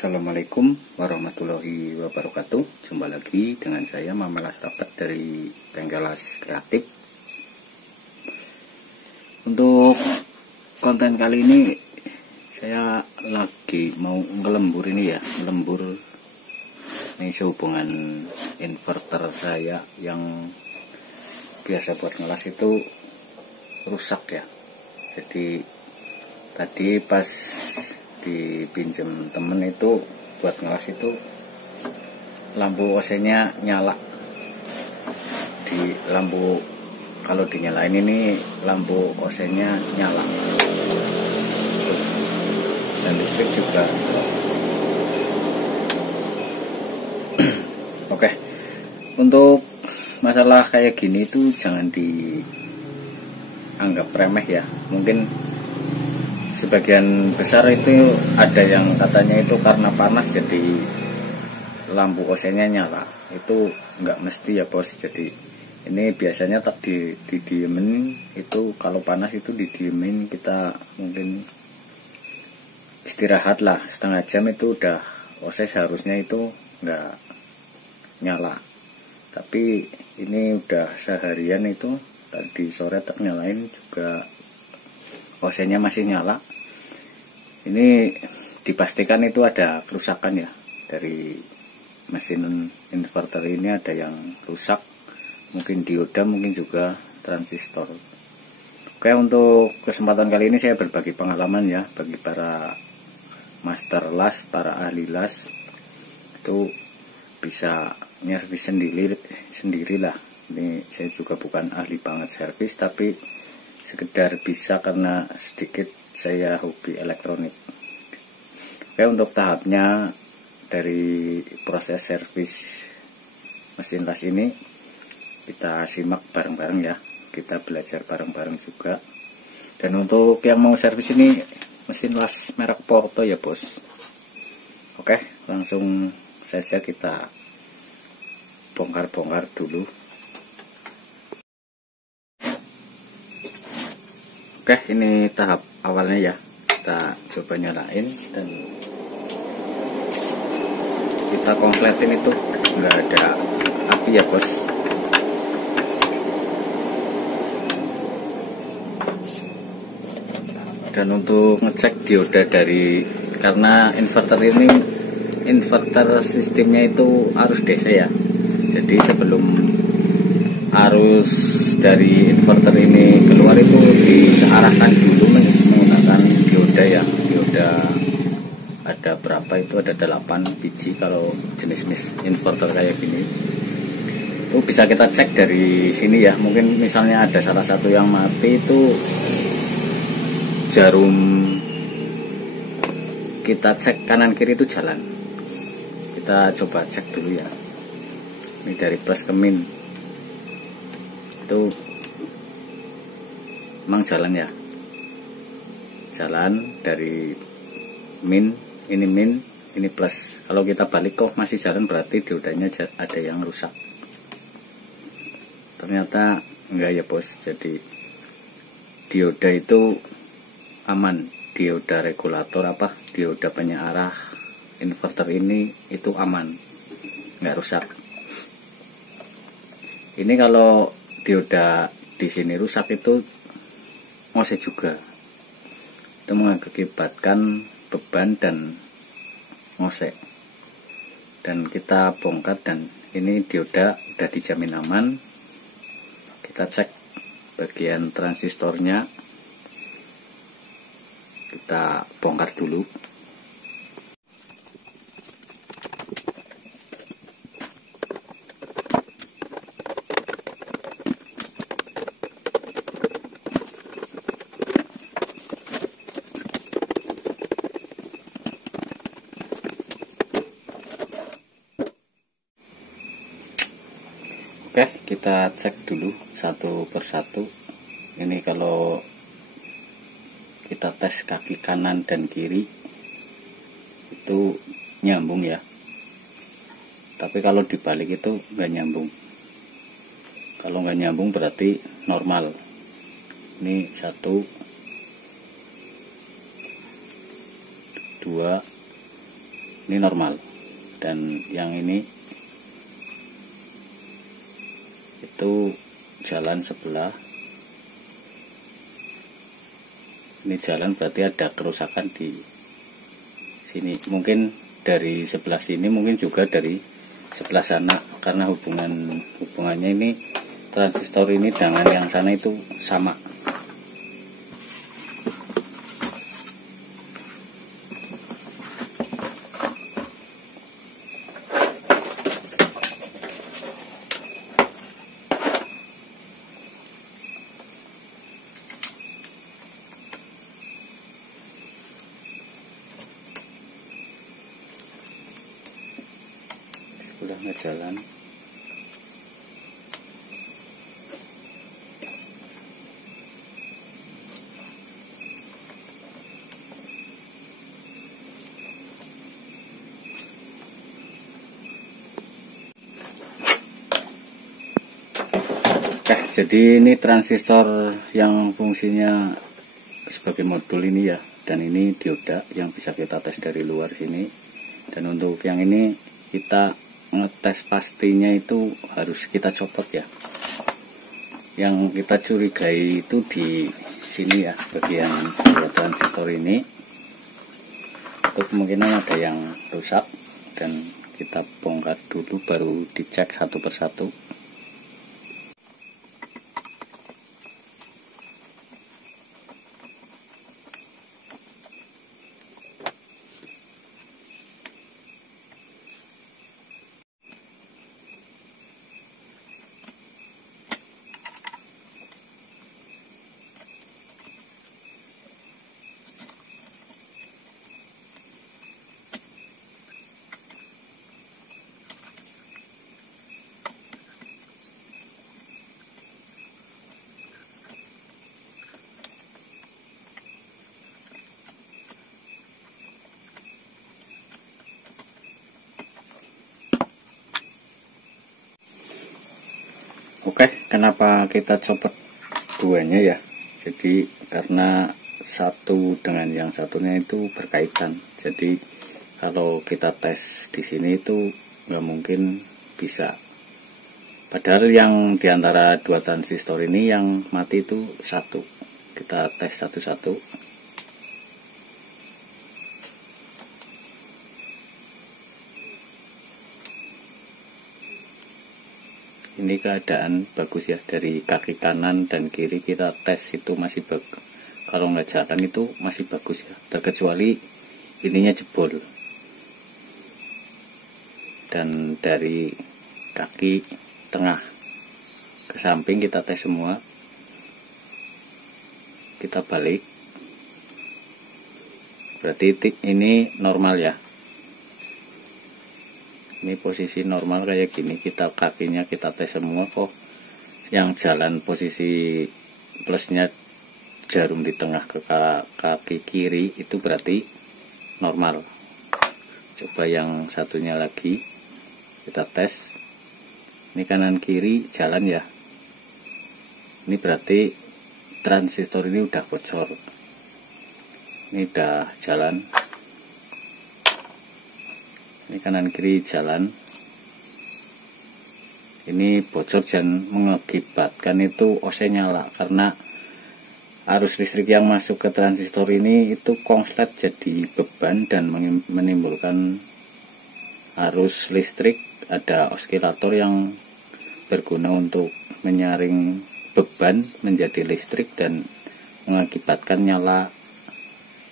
Assalamualaikum warahmatullahi wabarakatuh. Jumpa lagi dengan saya Mamelas Rapat dari Bengkelas Kreatif. Untuk konten kali ini saya lagi mau ngelembur ini ya, ngelembur ini sehubungan inverter saya yang biasa buat ngelas itu rusak ya. Jadi tadi pas dipinjam temen itu buat ngelas itu lampu OC-nya nyala. Di lampu kalau dinyalain ini lampu OC-nya nyala. Dan listrik juga. Oke. Untuk masalah kayak gini itu jangan dianggap remeh ya. Mungkin sebagian besar itu ada yang katanya itu karena panas jadi lampu OC-nya nyala. Itu nggak mesti ya bos. Jadi ini biasanya tak didiemin, itu kalau panas itu didiemin, kita mungkin istirahat lah setengah jam itu udah OC seharusnya itu nggak nyala. Tapi ini udah seharian itu, tadi sore tak nyalain juga OC-nya masih nyala. Ini dipastikan itu ada kerusakan ya dari mesin inverter ini, ada yang rusak, mungkin dioda, mungkin juga transistor. Oke, untuk kesempatan kali ini saya berbagi pengalaman ya bagi para master las, para ahli las, itu bisa nyervis sendirilah. Ini saya juga bukan ahli banget servis, tapi sekedar bisa karena sedikit saya hobi elektronik. Oke, untuk tahapnya dari proses servis mesin las ini kita simak bareng-bareng ya, kita belajar bareng-bareng juga. Dan untuk yang mau servis ini mesin las merek Porto ya bos. Oke, langsung saja kita bongkar-bongkar dulu. Oke, ini tahap awalnya ya, kita coba nyalain dan kita kompletin, itu nggak ada api ya bos. Dan untuk ngecek dioda dari, karena inverter sistemnya itu arus DC ya, jadi sebelum arus dari inverter ini keluar itu disearahkan dulu menggunakan dioda ya. Dioda ada berapa itu, ada 8 biji kalau jenis inverter kayak gini. Itu bisa kita cek dari sini ya. Mungkin misalnya ada salah satu yang mati, itu jarum kita cek kanan kiri itu jalan. Kita coba cek dulu ya. Ini dari plus ke min itu memang jalan ya, jalan dari min, ini plus. Kalau kita balik kok masih jalan, berarti diodanya ada yang rusak. Ternyata enggak ya bos. Jadi dioda itu aman, dioda regulator dioda penyearah inverter ini itu aman, nggak rusak. Ini kalau dioda di sini rusak itu OC juga, itu mengakibatkan beban dan OC. Dan kita bongkar, dan ini dioda udah dijamin aman. Kita cek bagian transistornya, kita bongkar dulu. Oke, kita cek dulu satu persatu. Ini kalau kita tes kaki kanan dan kiri itu nyambung ya. Tapi kalau dibalik itu nggak nyambung. Kalau nggak nyambung berarti normal. Ini 1, 2, ini normal, dan yang ini itu jalan sebelah, ini jalan berarti ada kerusakan di sini, mungkin dari sebelah sini, mungkin juga dari sebelah sana, karena hubungannya ini transistor ini dengan yang sana itu sama. Udah nggak jalan. Jadi ini transistor yang fungsinya sebagai modul ini ya, dan ini dioda yang bisa kita tes dari luar sini. Dan untuk yang ini kita ngetes pastinya itu harus kita copot ya. Yang kita curigai itu di sini ya, bagian transistor ini. Itu kemungkinan ada yang rusak, dan kita bongkar dulu baru dicek satu persatu. Oke, kenapa kita copot duanya ya? Jadi karena satu dengan yang satunya itu berkaitan. Jadi kalau kita tes di sini itu nggak mungkin bisa. Padahal yang diantara dua transistor ini yang mati itu satu. Kita tes satu-satu. Ini keadaan bagus ya, dari kaki kanan dan kiri kita tes itu masih bagus. Kalau nggak jalan itu masih bagus ya, terkecuali ininya jebol. Dan dari kaki tengah ke samping kita tes semua, kita balik, berarti ini normal ya. Ini posisi normal kayak gini, kita kakinya kita tes semua kok. Yang jalan posisi plusnya jarum di tengah ke kaki kiri itu berarti normal. Coba yang satunya lagi kita tes. Ini kanan kiri jalan ya. Ini berarti transistor ini udah bocor. Ini udah jalan. Ini kanan kiri jalan. Ini bocor dan mengakibatkan itu OC nyala, karena arus listrik yang masuk ke transistor ini itu konslet jadi beban dan menimbulkan arus listrik. Ada osilator yang berguna untuk menyaring beban menjadi listrik dan mengakibatkan nyala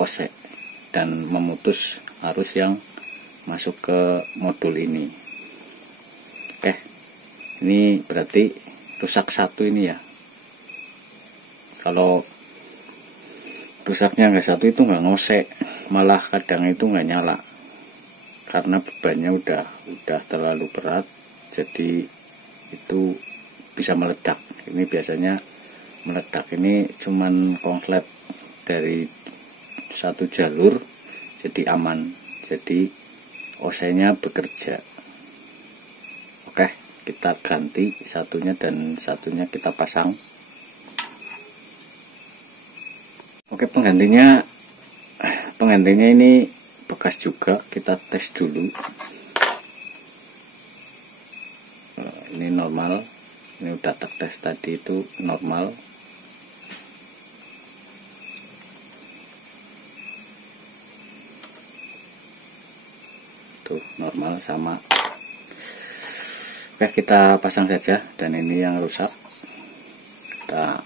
OC dan memutus arus yang masuk ke modul ini. Oke, ini berarti rusak satu ini ya. Kalau rusaknya nggak satu itu nggak ngosek, malah kadang itu nggak nyala karena bebannya udah terlalu berat, jadi itu bisa meledak. Ini biasanya meledak ini cuman konslet dari satu jalur, jadi aman, jadi OC-nya bekerja. Oke, kita ganti satunya dan satunya kita pasang. Oke, penggantinya ini bekas juga, kita tes dulu. Ini normal, ini udah tes tadi itu normal. Tuh normal sama. Oke, kita pasang saja. Dan ini yang rusak kita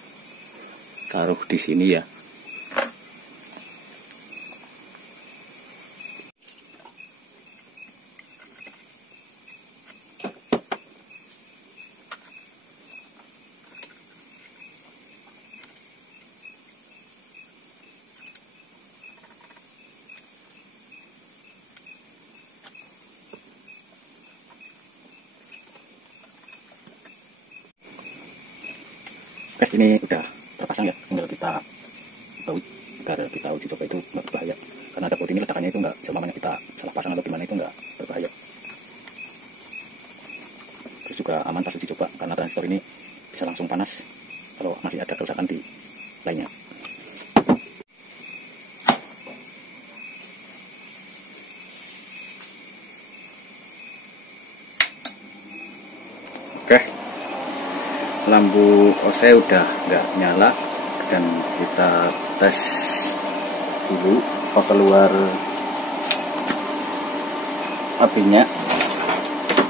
taruh di sini ya. Oke, ini udah terpasang ya, tinggal kita baut agar kita uji coba itu nggak berbahaya. Karena ada baut ini letakkannya itu nggak, selama kita salah pasang atau gimana itu nggak berbahaya. Terus juga aman pas uji coba, karena transistor ini bisa langsung panas kalau masih ada kerusakan di lainnya. Oke, lampu OC udah nggak nyala, dan kita tes dulu keluar apinya,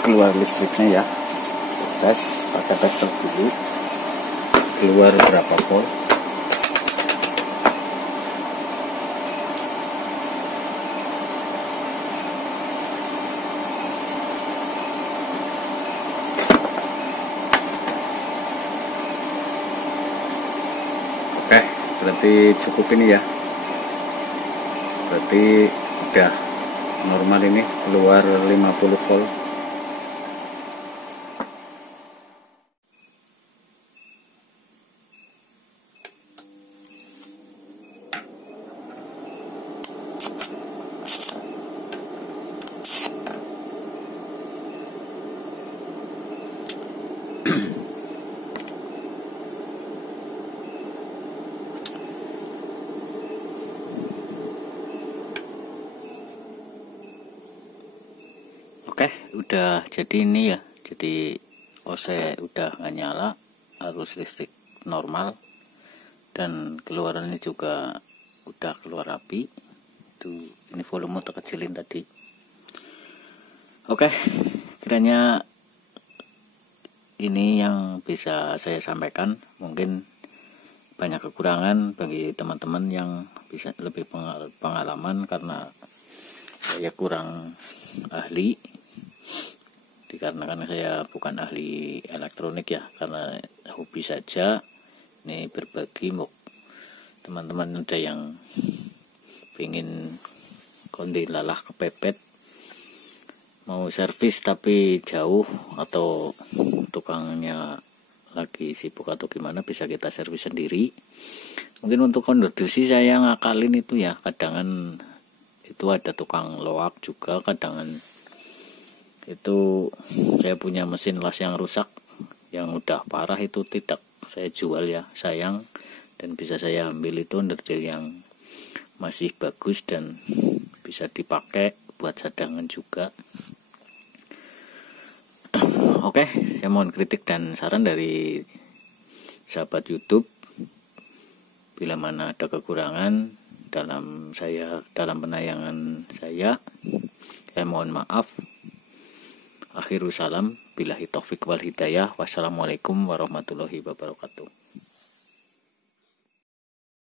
keluar listriknya ya. Tes pakai tester dulu, keluar berapa volt. Oke, berarti cukup ini ya. Berarti udah normal, ini keluar 50 volt. Oke, udah jadi ini ya. Jadi OC udah nggak nyala, arus listrik normal, dan keluarannya juga udah keluar api. Itu ini volume terkecilin tadi. Oke, kiranya ini yang bisa saya sampaikan. Mungkin banyak kekurangan bagi teman-teman yang bisa lebih pengalaman, karena saya kurang ahli. Dikarenakan saya bukan ahli elektronik ya, karena hobi saja. Ini berbagi, mau teman-teman ada yang pengen konde lalah kepepet, mau servis tapi jauh, atau tukangnya lagi sibuk atau gimana, bisa kita servis sendiri. Mungkin untuk konversi saya ngakalin itu ya, kadangan itu ada tukang loak juga, kadangan itu saya punya mesin las yang rusak, yang udah parah, itu tidak saya jual ya, sayang. Dan bisa saya ambil itu onderdil yang masih bagus dan bisa dipakai buat cadangan juga. Oke, saya mohon kritik dan saran dari sahabat YouTube. Bila mana ada kekurangan dalam penayangan saya mohon maaf. Akhirul salam, billahi taufik wal hidayah. Wassalamualaikum warahmatullahi wabarakatuh.